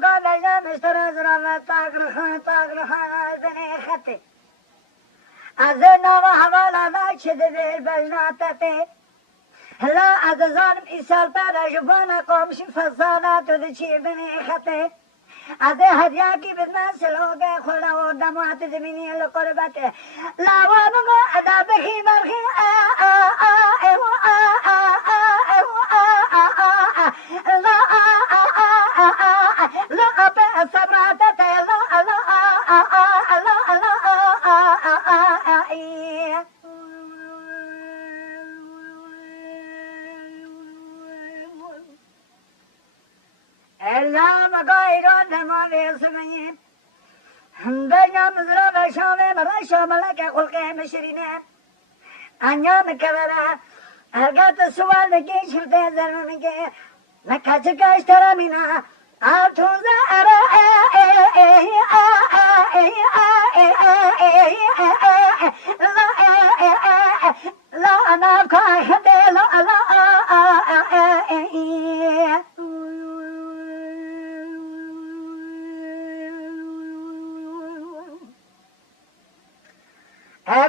مقام اجام اشترى زرافة طاقر خان بني خطي ازرنا وحوالا ما شدبير بجناتتي هلا ازظالم ایسال پر جبانا قومش فصانا تو دچی بنی خطي از هدیاکی بدن سلوگه خلا و دمات زمینی لقربته لاوانگو ادا بخی برخی لا أبى صبرات لا مقايرون ما بيسمين بينا مزرعة شامل مرشا ملك خلقه مشرينه أنيام كبرة أرجعت السؤال نجيش في زمنك نكاتك اشترى منا أتوزع لا أنا كاهد لا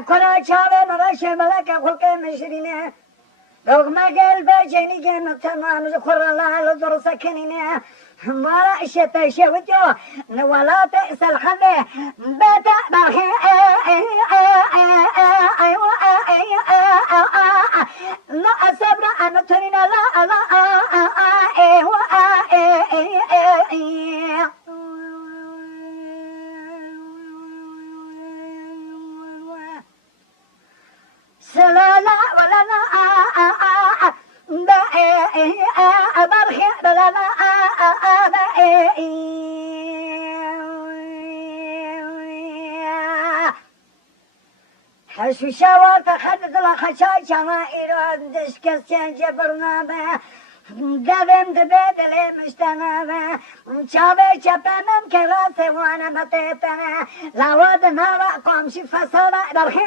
كنا شاوي مرشة ملك خلق مشرينه دوغما قلب جيني جنة تمام ذكر الله لدر سكنينه مرا شتا شوتو ولا تأس الحمي بتا برخي لا أصبر أنا ترينا لا سلالا ولا لا برخي ولا لا حسو شوار تخدد لخشاي شما إيران دشكسين جبرنا به دبم دبدل مشتنا شابه شبنم كراسي وانا بطيتنا لواد نوا قامشي فصلا برخي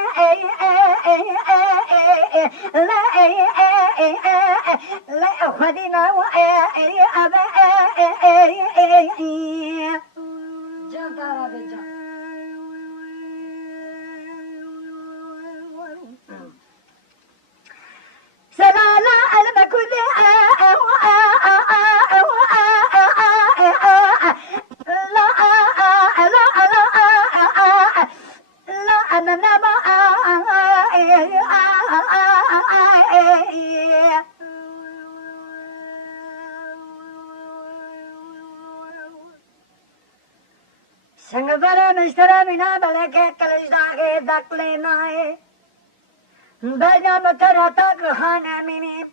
لا خدينا أبا جان تارا بجان سلالا المكودي لا أنا نما سنغفر مشترى منا بلکه کلش داغه دقلی نای بجا مترا تاک خانه مینی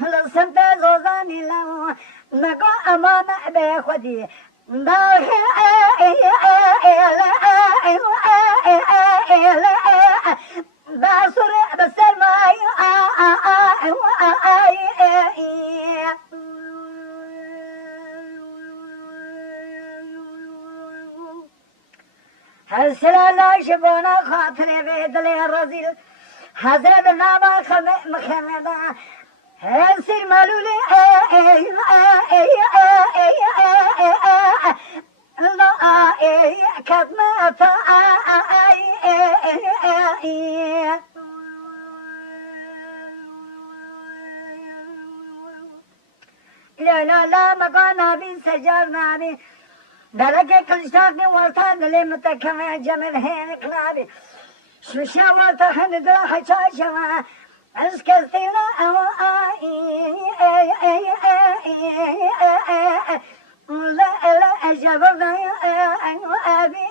لسنت زوزانی لو نگو امان به خودی باخی باسر بسرمای هل سلالا شبونا خاطر بيدل الرزيل حضرت نابا مخمدا هل سر ملولي لا كذما لا مقانا بين سجارنا بين درجة كلشتاقني والتان دلي متكمة جمل هينك نابي شو شاوالتا هند دلا حشاشما اسكستينا لا لا أجبرنا أبي